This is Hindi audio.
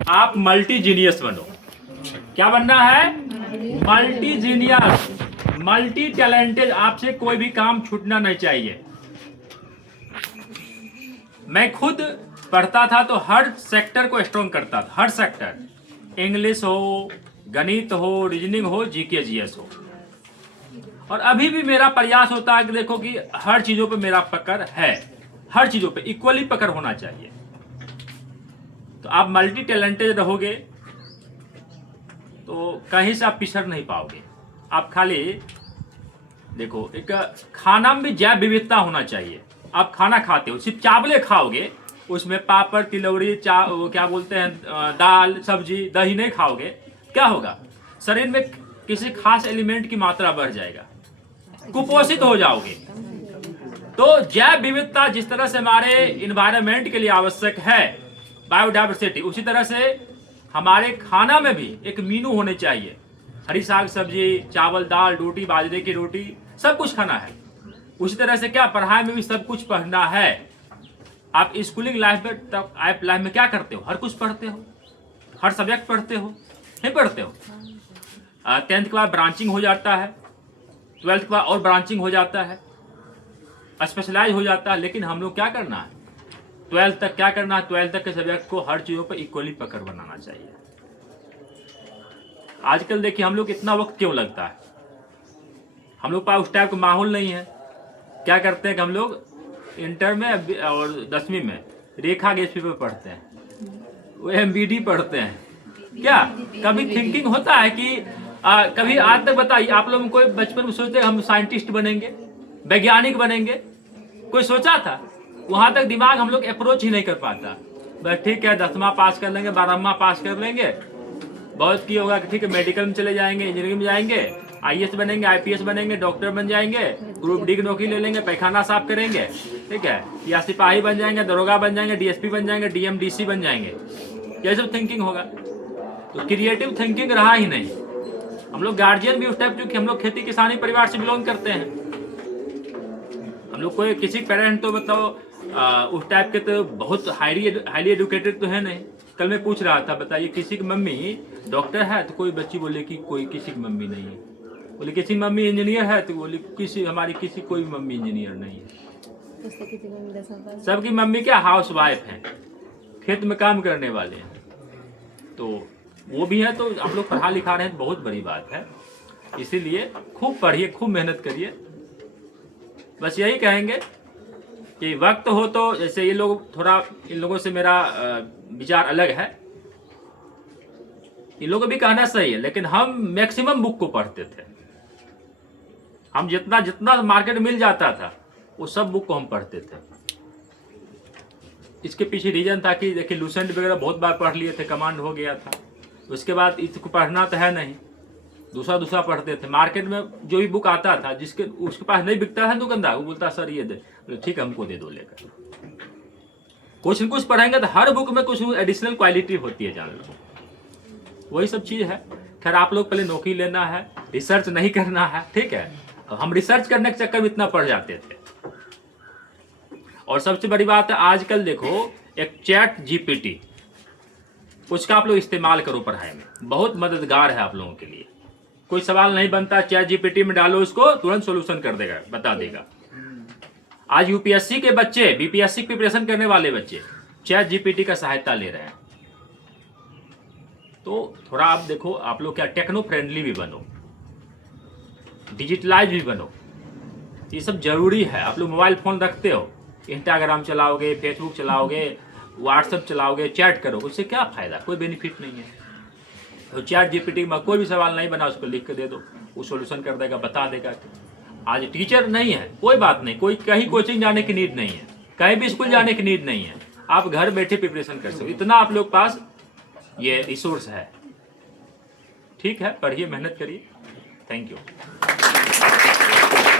आप मल्टी जीनियस बनो। क्या बनना है? Multi genius, multi talented. आपसे कोई भी काम छूटना नहीं चाहिए। मैं खुद पढ़ता था तो हर सेक्टर को स्ट्रॉन्ग करता था, हर सेक्टर, इंग्लिश हो, गणित हो, रीजनिंग हो, जीके जीएस हो। और अभी भी मेरा प्रयास होता है कि देखो कि हर चीजों पे मेरा पकड़ है, हर चीजों पे इक्वली पकड़ होना चाहिए। तो आप मल्टी टैलेंटेड रहोगे तो कहीं से आप पिछड़ नहीं पाओगे। आप खाली देखो, एक खाना में भी जैव विविधता होना चाहिए। आप खाना खाते हो, सिर्फ चावले खाओगे, उसमें पापड़, तिलौरी, वो क्या बोलते हैं, दाल, सब्जी, दही नहीं खाओगे, क्या होगा? शरीर में किसी खास एलिमेंट की मात्रा बढ़ जाएगा, कुपोषित हो जाओगे। तो जैव विविधता जिस तरह से हमारे इन्वायरमेंट के लिए आवश्यक है, बायोडाइवर्सिटी, उसी तरह से हमारे खाना में भी एक मीनू होने चाहिए। हरी साग सब्जी, चावल, दाल, रोटी, बाजरे की रोटी, सब कुछ खाना है। उसी तरह से क्या, पढ़ाई में भी सब कुछ पढ़ना है। आप स्कूलिंग लाइफ में, तब आप लाइफ में क्या करते हो? हर कुछ पढ़ते हो, हर सब्जेक्ट पढ़ते हो, नहीं पढ़ते हो? 10th के बाद ब्रांचिंग हो जाता है, 12th के बाद और ब्रांचिंग हो जाता है, स्पेशलाइज हो जाता है। लेकिन हम लोग क्या करना है? 12th तक क्या करना है? 12th तक के सब्जेक्ट को हर चीज़ों पर इक्वली पकड़ बनाना चाहिए। आजकल देखिए हम लोग इतना वक्त क्यों लगता है? हम लोग पास उस टाइप का माहौल नहीं है। क्या करते हैं कि हम लोग इंटर में और 10वीं में रेखा गेज पे पढ़ते हैं, वो एमबीडी पढ़ते हैं। क्या कभी थिंकिंग होता है कि कभी आज तक बताइए आप लोग कोई बचपन में सोचते हम साइंटिस्ट बनेंगे, वैज्ञानिक बनेंगे? कोई सोचा था? वहां तक दिमाग हम लोग अप्रोच ही नहीं कर पाता। बस ठीक है, 10वां पास कर लेंगे, 12वां पास कर लेंगे, बहुत की होगा कि ठीक है मेडिकल में चले जाएंगे, इंजीनियरिंग में जाएंगे, आईएएस बनेंगे, आईपीएस बनेंगे, डॉक्टर बन जाएंगे, ग्रुप डी की नौकरी ले लेंगे, पैखाना साफ करेंगे, ठीक है, या सिपाही बन जाएंगे, दरोगा बन जाएंगे, डीएसपी बन जाएंगे, डीएम डीसी बन जाएंगे। ये सब थिंकिंग होगा। तो क्रिएटिव थिंकिंग रहा ही नहीं। हम लोग गार्जियन भी उस टाइप, क्योंकि हम लोग खेती किसानी परिवार से बिलोंग करते हैं। हम लोग कोई किसी पेरेंट तो बताओ उस टाइप के तो बहुत हाईली एजुकेटेड तो है नहीं। कल मैं पूछ रहा था, बताइए किसी की मम्मी डॉक्टर है तो कोई बच्ची बोले कि कोई किसी की मम्मी नहीं है। बोले किसी की मम्मी इंजीनियर है तो बोले हमारी किसी कोई मम्मी इंजीनियर नहीं है। सबकी मम्मी क्या हाउस वाइफ है, खेत में काम करने वाले हैं। तो वो भी है। तो आप लोग पढ़ा लिखा रहे हैं तो बहुत बड़ी बात है। इसीलिए खूब पढ़िए, खूब मेहनत करिए। बस यही कहेंगे कि वक्त हो तो, जैसे ये लोग थोड़ा, इन लोगों से मेरा विचार अलग है। इन लोगों को भी कहना सही है, लेकिन हम मैक्सिमम बुक को पढ़ते थे। हम जितना जितना मार्केट मिल जाता था वो सब बुक को हम पढ़ते थे। इसके पीछे रीजन था कि देखिए लूसेंट वगैरह बहुत बार पढ़ लिए थे, कमांड हो गया था। उसके बाद इसको पढ़ना तो है नहीं, दूसरा पढ़ते थे। मार्केट में जो भी बुक आता था, जिसके उसके पास नहीं बिकता था दुकानदार, वो बोलता सर ये दे, ठीक है हमको दे दो लेकर। कुछ न कुछ पढ़ेंगे तो हर बुक में कुछ एडिशनल क्वालिटी होती है, जान लो। वही सब चीज़ है। खैर आप लोग पहले नौकरी लेना है, रिसर्च नहीं करना है, ठीक है। हम रिसर्च करने के चक्कर में इतना पढ़ जाते थे। और सबसे बड़ी बात है, आजकल देखो एक चैट जीपीटी, उसका आप लोग इस्तेमाल करो पढ़ाई में, बहुत मददगार है आप लोगों के लिए। कोई सवाल नहीं बनता, चैट जीपीटी में डालो, उसको तुरंत सोल्यूशन कर देगा, बता देगा। आज यूपीएससी के बच्चे, बीपीएससी की प्रिपरेशन करने वाले बच्चे चैट जीपीटी का सहायता ले रहे हैं। तो थोड़ा आप देखो, आप लोग क्या टेक्नो फ्रेंडली भी बनो, डिजिटलाइज भी बनो, ये सब जरूरी है। आप लोग मोबाइल फोन रखते हो, इंस्टाग्राम चलाओगे, फेसबुक चलाओगे, व्हाट्सएप चलाओगे, चैट करोगे, उससे क्या फायदा? कोई बेनिफिट नहीं है। तो चैट जीपीटी में कोई भी सवाल नहीं बना, उसको लिख के दे दो, वो सोल्यूशन कर देगा, बता देगा। आज टीचर नहीं है, कोई बात नहीं, कोई कहीं कोचिंग जाने की नीड नहीं है, कहीं भी स्कूल जाने की नीड नहीं है। आप घर बैठे प्रिपरेशन कर सकते हो, इतना आप लोग पास ये रिसोर्स है। ठीक है, पढ़िए, मेहनत करिए। Thank you.